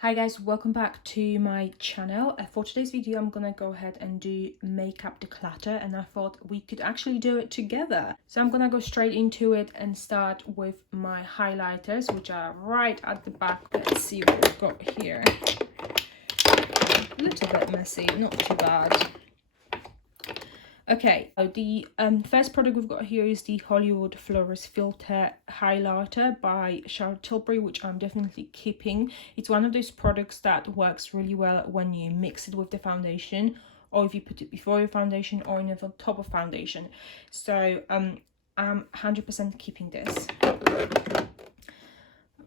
Hi guys, welcome back to my channel. For today's video I'm gonna go ahead and do makeup declutter, and I thought we could actually do it together. So I'm gonna go straight into it and start with my highlighters, which are right at the back. Let's see what we've got here. A little bit messy, not too bad. Okay, so the first product we've got here is the Hollywood Flawless Filter Highlighter by Charlotte Tilbury, which I'm definitely keeping. It's one of those products that works really well when you mix it with the foundation, or if you put it before your foundation or in the top of foundation. So I'm 100% keeping this.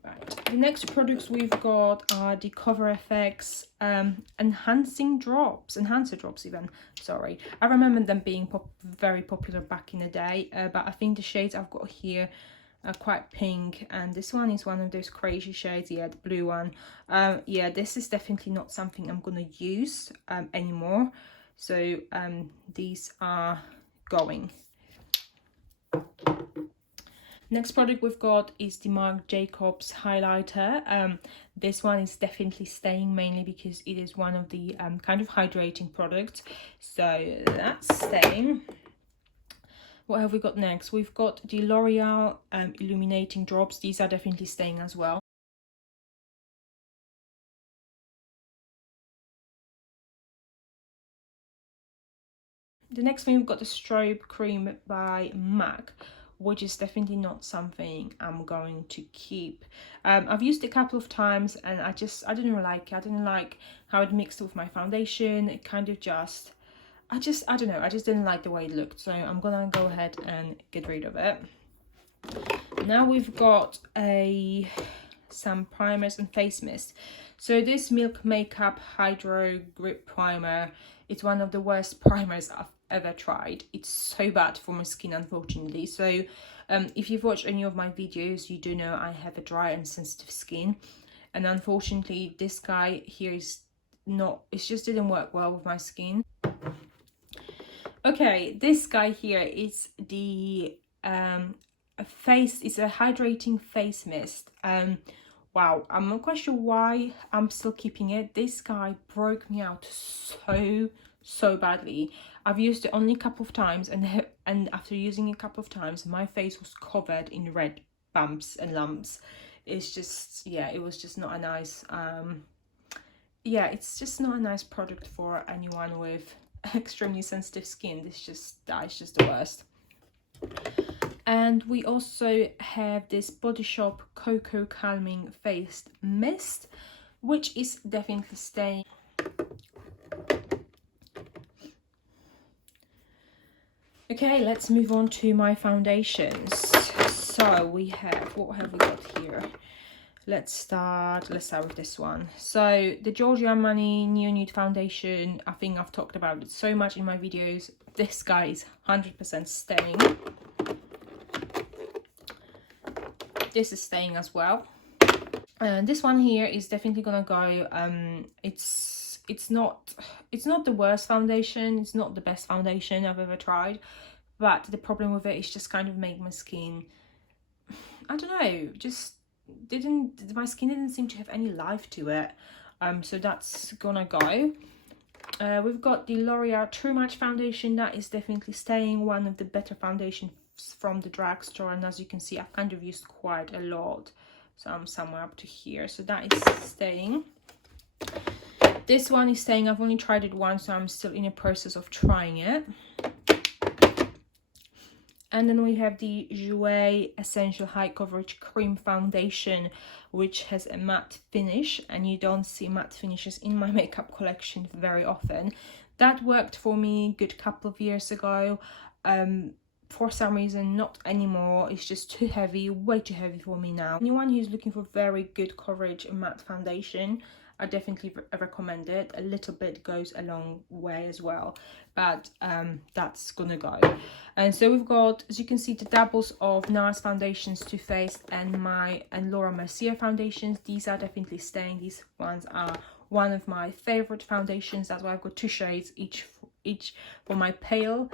Right. The next products we've got are the Cover FX enhancer drops even. Sorry, I remember them being very popular back in the day, but I think the shades I've got here are quite pink, and this one is one of those crazy shades. Yeah, the blue one. Yeah, this is definitely not something I'm gonna use anymore, so these are going. Next product we've got is the Marc Jacobs highlighter. This one is definitely staying, mainly because it is one of the kind of hydrating products, so that's staying. What have we got next? We've got the L'Oreal illuminating drops. These are definitely staying as well. The next thing we've got the strobe cream by MAC, which is definitely not something I'm going to keep. I've used it a couple of times and I didn't like it. I didn't like how it mixed with my foundation. It kind of I don't know, I just didn't like the way it looked, so I'm gonna go ahead and get rid of it. Now we've got some primers and face mist. So this Milk Makeup Hydro Grip Primer, it's one of the worst primers I've ever tried. It's so bad for my skin, unfortunately. So if you've watched any of my videos, you do know I have a dry and sensitive skin, and unfortunately this guy here is not, it just didn't work well with my skin. Okay, this guy here is the it's a hydrating face mist. Wow, I'm not quite sure why I'm still keeping it. This guy broke me out so badly. I've used it only a couple of times, and after using it a couple of times, my face was covered in red bumps and lumps. It's just, yeah, it was just not a nice yeah, it's just not a nice product for anyone with extremely sensitive skin. It's just the worst. And we also have this Body Shop Cocoa Calming Face Mist, which is definitely staying. Okay, let's move on to my foundations. So we have, what have we got here? Let's start with this one. So the Giorgio Armani Neo Nude Foundation, I think I've talked about it so much in my videos. This guy is 100% staying. This is staying as well. And this one here is definitely gonna go. It's not the worst foundation, it's not the best foundation I've ever tried, but the problem with it is just kind of make my skin, I don't know, just my skin didn't seem to have any life to it. So that's gonna go. We've got the L'Oreal True Match foundation. That is definitely staying, one of the better foundations from the drugstore, and as you can see I've kind of used quite a lot, so I'm somewhere up to here, so that is staying. This one is staying. I've only tried it once, so I'm still in the process of trying it. And then we have the Jouer Essential High Coverage Cream Foundation, which has a matte finish, and you don't see matte finishes in my makeup collection very often. That worked for me a good couple of years ago. For some reason, not anymore. It's just too heavy, way too heavy for me now. Anyone who's looking for very good coverage matte foundation, I definitely recommend it. A little bit goes a long way as well, but that's gonna go. And so we've got, as you can see, the doubles of NARS foundations, Too Faced, and Laura Mercier foundations. These are definitely staying. These ones are one of my favorite foundations. That's why I've got two shades each for my pale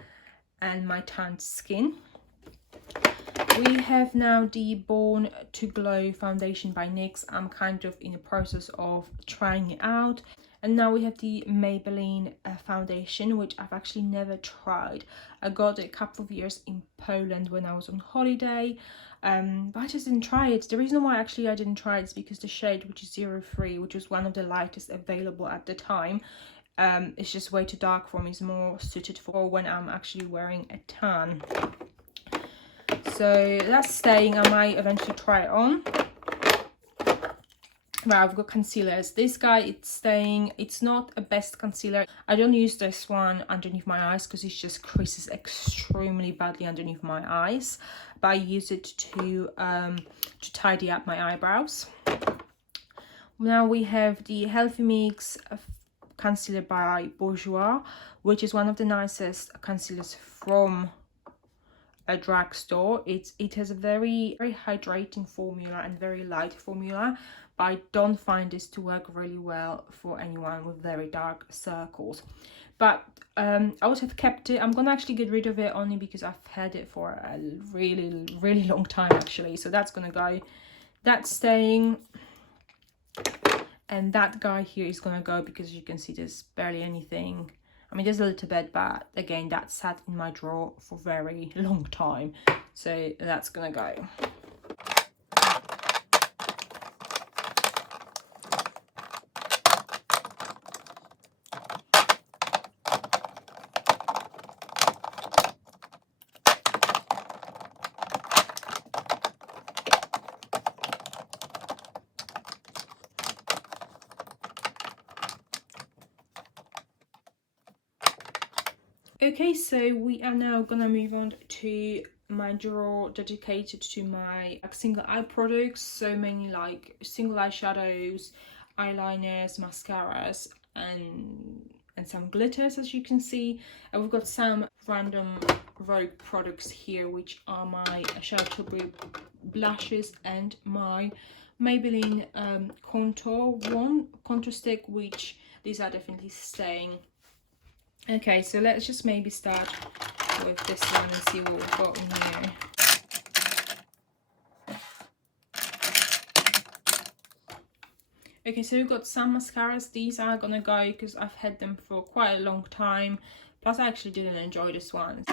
and my tanned skin. We have now the Born to Glow foundation by NYX. I'm kind of in the process of trying it out. And now we have the Maybelline foundation, which I've actually never tried. I got it a couple of years in Poland when I was on holiday, but I just didn't try it. The reason why actually I didn't try it is because the shade, which is 03, which was one of the lightest available at the time, it's just way too dark for me. It's more suited for when I'm actually wearing a tan. So that's staying. I might eventually try it on. Right, I've got concealers. This guy, it's staying. It's not a best concealer. I don't use this one underneath my eyes because it just creases extremely badly underneath my eyes. But I use it to tidy up my eyebrows. Now we have the Healthy Mix concealer by Bourjois, which is one of the nicest concealers from a drugstore. It has a very hydrating formula and very light formula, but I don't find this to work really well for anyone with very dark circles. But I would have kept it. I'm gonna actually get rid of it only because I've had it for a really long time actually. So that's gonna go. That's staying. And that guy here is gonna go because you can see there's barely anything. I mean, there's a little bit, but again, that sat in my drawer for a very long time. So that's gonna go. Okay, so we are now gonna move on to my drawer dedicated to my single eye products. So mainly like single eyeshadows, eyeliners, mascaras, and some glitters, as you can see. And we've got some random rogue products here, which are my Charlotte Tilbury blushes and my Maybelline contour stick, which these are definitely staying. Okay, so let's just maybe start with this one and see what we've got in here. Okay, so we've got some mascaras. These are gonna go because I've had them for quite a long time. Plus, I actually didn't enjoy this one.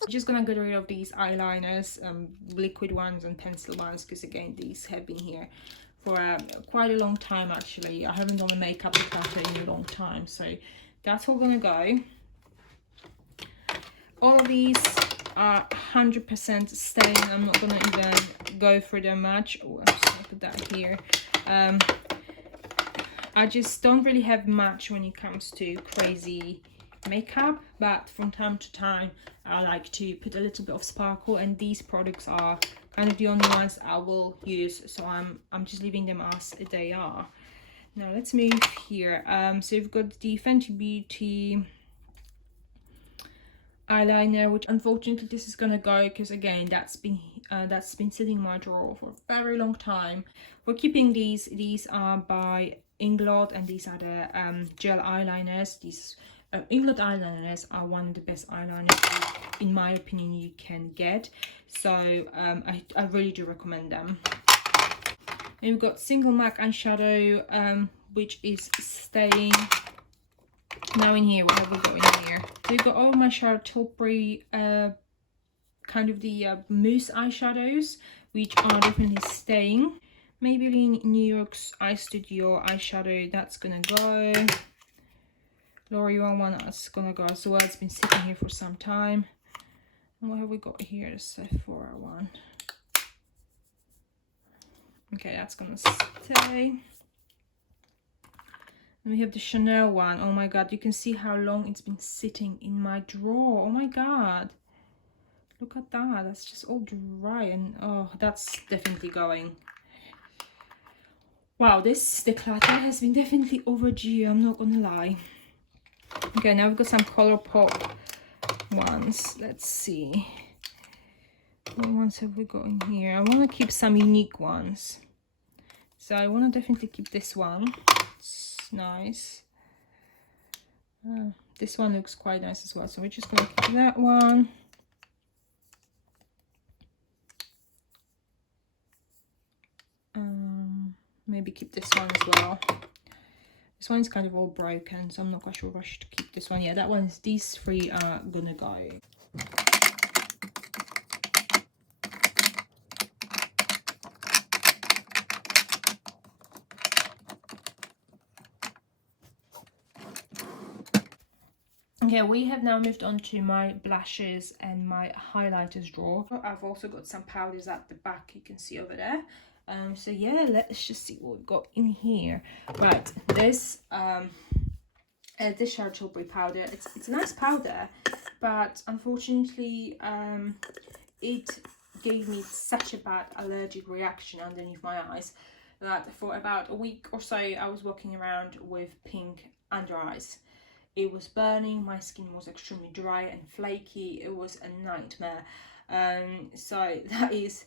I'm just gonna get rid of these eyeliners, liquid ones and pencil ones, because again, these have been here for quite a long time actually. I haven't done a makeup declutter in a long time, so that's all gonna go. All of these are 100% staying. I'm not gonna even go through them much. Oh, I'm just gonna put that here. I just don't really have much when it comes to crazy makeup, but from time to time I like to put a little bit of sparkle, and these products are kind of the only ones I will use, so I'm just leaving them as they are. Now let's move here. So we've got the Fenty Beauty eyeliner, which unfortunately this is gonna go because again that's been sitting in my drawer for a very long time. We're keeping these are by Inglot, and these are the gel eyeliners. These Inglot eyeliners are one of the best eyeliners in my opinion you can get, so I really do recommend them. And we've got single MAC eyeshadow, which is staying. Now in here, what have we got in here? We've got all my Charlotte Tilbury kind of the mousse eyeshadows, which are definitely staying. Maybelline New York's Eye Studio eyeshadow, that's gonna go. L'Oreal one, that's gonna go as well. It's been sitting here for some time. And what have we got here? The Sephora one. Okay, that's gonna stay. And we have the Chanel one. Oh my god, you can see how long it's been sitting in my drawer. Oh my god. Look at that. That's just all dry, and oh, that's definitely going. Wow, this declutter has been definitely overdue, I'm not gonna lie. Okay, now we've got some Colourpop ones. Let's see. What ones have we got in here? I want to keep some unique ones. So I want to definitely keep this one. It's nice. This one looks quite nice as well. So we're just going to keep that one. Maybe keep this one as well. This one's kind of all broken, so I'm not quite sure if I should keep this one. Yeah, that one's, these three are gonna go. Okay, we have now moved on to my blushes and my highlighters drawer. I've also got some powders at the back, you can see over there. So yeah, let's just see what we've got in here. Right, this Charlotte Tilbury powder, it's a nice powder, but unfortunately it gave me such a bad allergic reaction underneath my eyes that for about a week or so I was walking around with pink under eyes. It was burning, my skin was extremely dry and flaky, it was a nightmare. So that is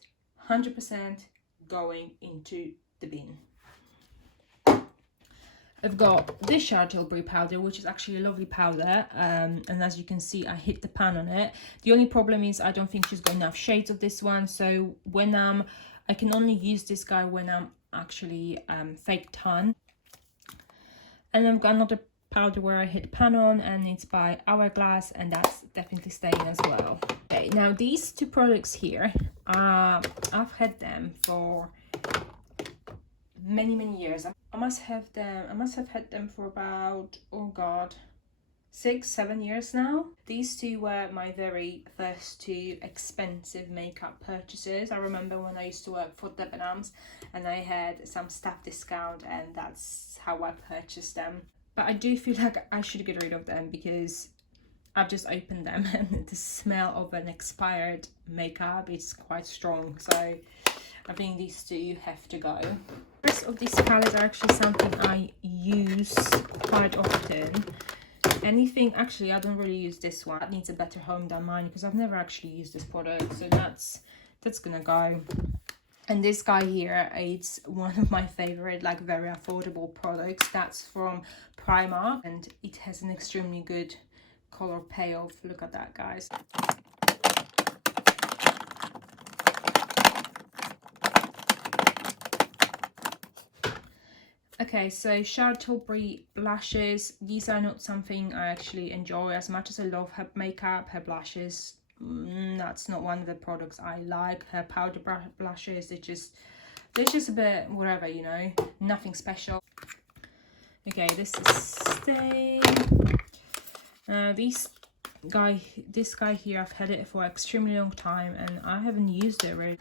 100% going into the bin. I've got this Charlotte Tilbury powder, which is actually a lovely powder, and as you can see I hit the pan on it. The only problem is I don't think she's got enough shades of this one, so when I can only use this guy when I'm actually fake tan. And I've got another powder where I hit pan on, and it's by Hourglass, and that's definitely staying as well. Okay, now these two products here, I've had them for many years. I must have had them for about, oh god, 6-7 years now. These two were my very first two expensive makeup purchases. I remember when I used to work for Debenhams and I had some staff discount, and that's how I purchased them. But I do feel like I should get rid of them because I've just opened them and the smell of an expired makeup is quite strong. So I think these two have to go. The rest of these palettes are actually something I use quite often. Anything, actually I don't really use this one. That needs a better home than mine because I've never actually used this product, so that's gonna go. And this guy here, it's one of my favorite, like very affordable products. That's from Primark, and it has an extremely good color payoff. Look at that, guys. Okay, so Charlotte Tilbury blushes. These are not something I actually enjoy as much as I love her makeup, her blushes. That's not one of the products I like. Her powder blushes, they're just a bit whatever, you know, nothing special. Okay, this is staying. This guy here, I've had it for an extremely long time and I haven't used it really.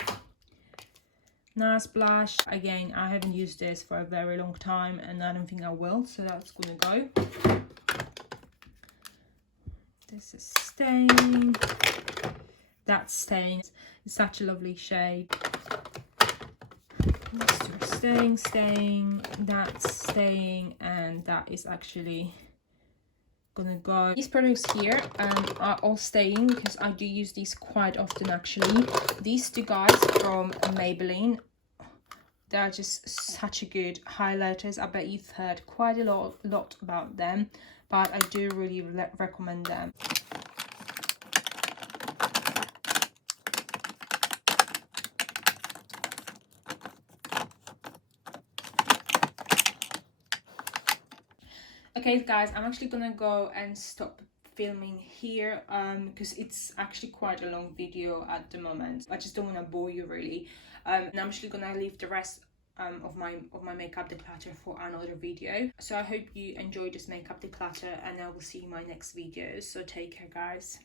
NARS blush, again I haven't used this for a very long time and I don't think I will, so that's gonna go. This is staying. That's staying. It's such a lovely shade. These two are staying, that's staying, and that is actually gonna go. These products here are all staying because I do use these quite often actually. These two guys from Maybelline, they're just such a good highlighters. I bet you've heard quite a lot about them, but I do really recommend them. Okay guys, I'm actually gonna go and stop filming here because it's actually quite a long video at the moment. I just don't want to bore you really, and I'm actually gonna leave the rest of my makeup declutter for another video. So I hope you enjoyed this makeup declutter and I will see you in my next videos. So take care guys.